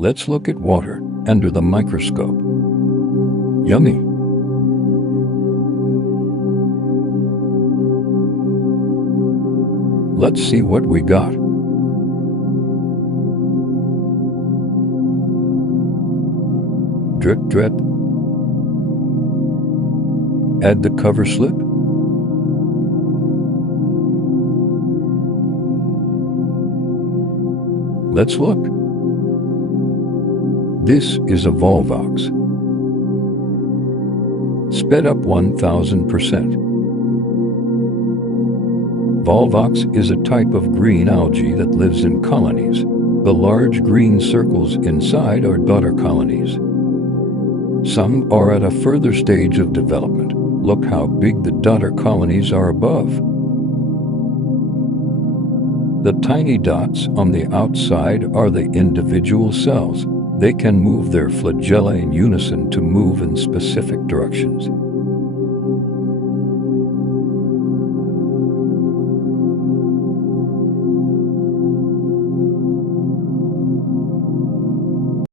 Let's look at water under the microscope. Yummy! Let's see what we got. Drip, drip. Add the cover slip. Let's look. This is a Volvox. Sped up 1000%. Volvox is a type of green algae that lives in colonies. The large green circles inside are daughter colonies. Some are at a further stage of development. Look how big the daughter colonies are above. The tiny dots on the outside are the individual cells. They can move their flagella in unison to move in specific directions.